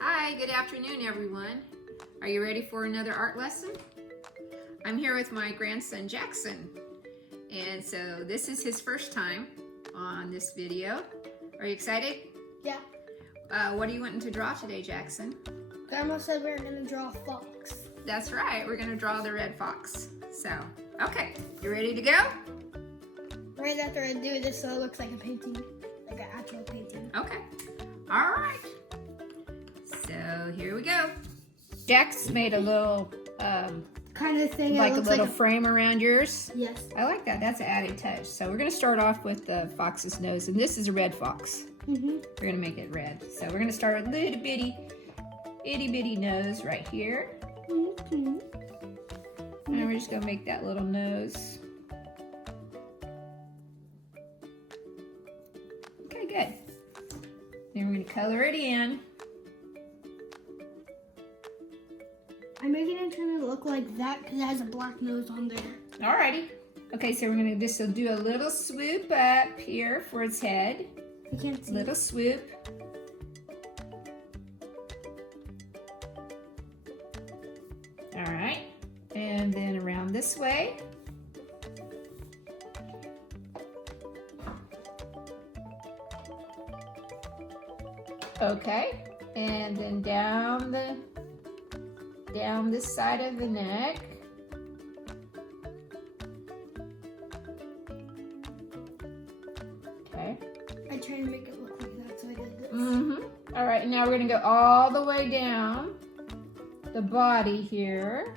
Hi, good afternoon everyone. Are you ready for another art lesson? I'm here with my grandson Jackson, and so this is his first time on this video. Are you excited? Yeah. What are you wanting to draw today, Jackson? Grandma said we were going to draw a fox. That's right, we're going to draw the red fox. So, okay, you ready to go? Right after I do this so it looks like a painting, like an actual painting. Okay, all right. So here we go. Jax made a little Kind of thing. like it a looks little like frame around yours. Yes. I like that. That's an added touch. So we're going to start off with the fox's nose, and this is a red fox. Mhm. We're going to make it red. So we're going to start with a little bitty, itty bitty nose right here. Mhm. And we're just going to make that little nose. Okay, good. Then we're going to color it in. I'm making it trying to look like that because it has a black nose on there. Alrighty. Okay, so we're going to just do a little swoop up here for its head. I can't see. Little swoop. All right, and then around this way. Okay, and then down this side of the neck. Okay. I try to make it look like that, so I did this. All right, now we're gonna go all the way down the body here.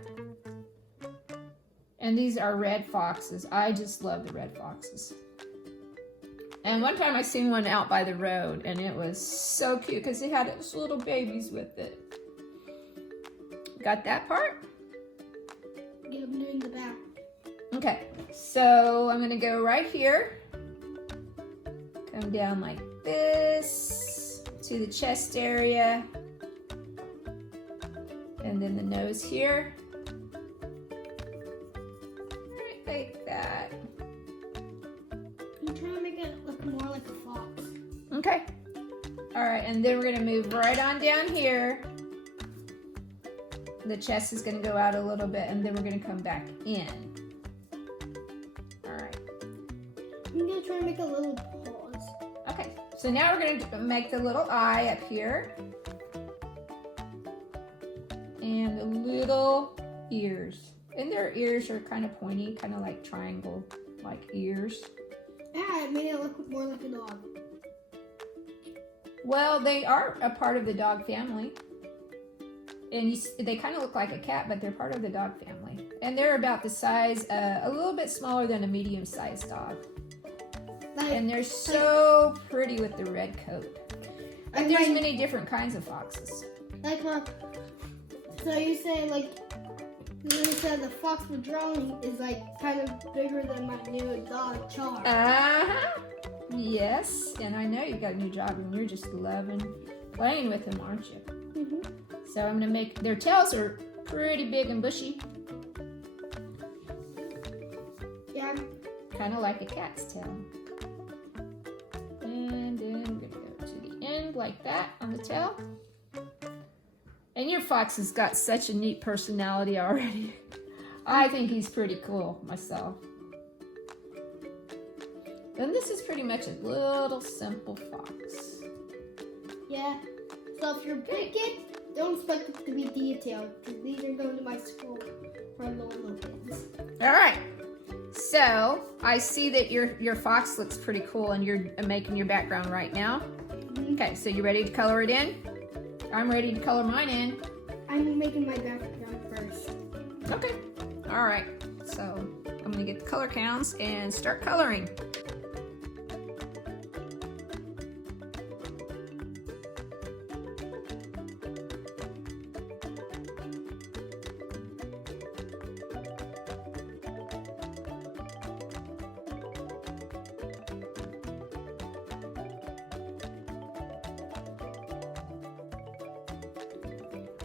And these are red foxes. I just love the red foxes. And one time I seen one out by the road, and it was so cute because it had its little babies with it. Got that part? Yeah, I'm doing the back. Okay, so I'm gonna go right here. Come down like this to the chest area. And then the nose here. Right like that. I'm trying to make it look more like a fox. Okay. All right, and then we're gonna move right on down here. The chest is gonna go out a little bit, and then we're gonna come back in. All right. I'm gonna try to make a little pause. Okay, so now we're gonna make the little eye up here. And the little ears. And their ears are kind of pointy, kind of like triangle, like ears. Yeah, I made it look more like a dog. Well, they are a part of the dog family. And they kind of look like a cat, but they're part of the dog family. And they're about the size, a little bit smaller than a medium-sized dog. And they're so pretty with the red coat. And there's many different kinds of foxes. So you say like, you said the fox we're drawing is like kind of bigger than my new dog Char. Yes, and I know you got a new job and you're just loving playing with him, aren't you? Mhm. So I'm gonna make, their tails are pretty big and bushy. Yeah. Kind of like a cat's tail. And then we're gonna go to the end like that on the tail. And your fox has got such a neat personality already. I think he's pretty cool myself. And this is pretty much a little simple fox. Yeah. So if you're big kid, don't expect it to be detailed because these are going to my school for little kids. All right. So I see that your fox looks pretty cool, and you're making your background right now. Mm-hmm. Okay, so you ready to color it in? I'm ready to color mine in. I'm making my background first. Okay. All right. So I'm gonna get the color counts and start coloring.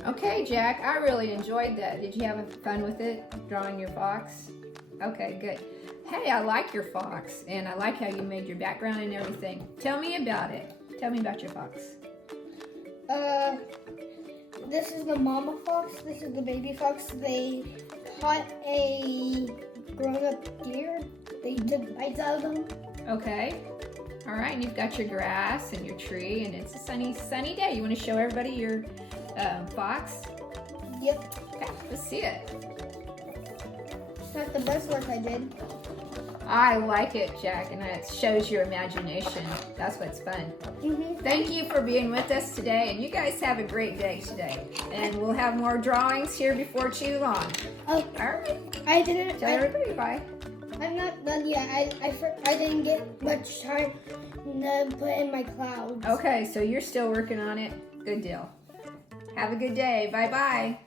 Okay, Jack, I really enjoyed that. Did you have fun with it, drawing your fox? Okay, good. Hey, I like your fox, and I like how you made your background and everything. Tell me about it. Tell me about your fox. This is the mama fox. This is the baby fox. They caught a grown-up deer. They took bites out of them. Okay. All right, and you've got your grass and your tree, and it's a sunny day. You want to show everybody your fox? Yep. Okay, let's see it. It's not the best work I did. I like it, Jack, and it shows your imagination. That's what's fun. Thank you for being with us today, and you guys have a great day today. And we'll have more drawings here before too long. Oh, All right. I didn't. Tell everybody bye. I'm not done yet. I didn't get much time to put in my clouds. Okay, so you're still working on it. Good deal. Have a good day. Bye-bye.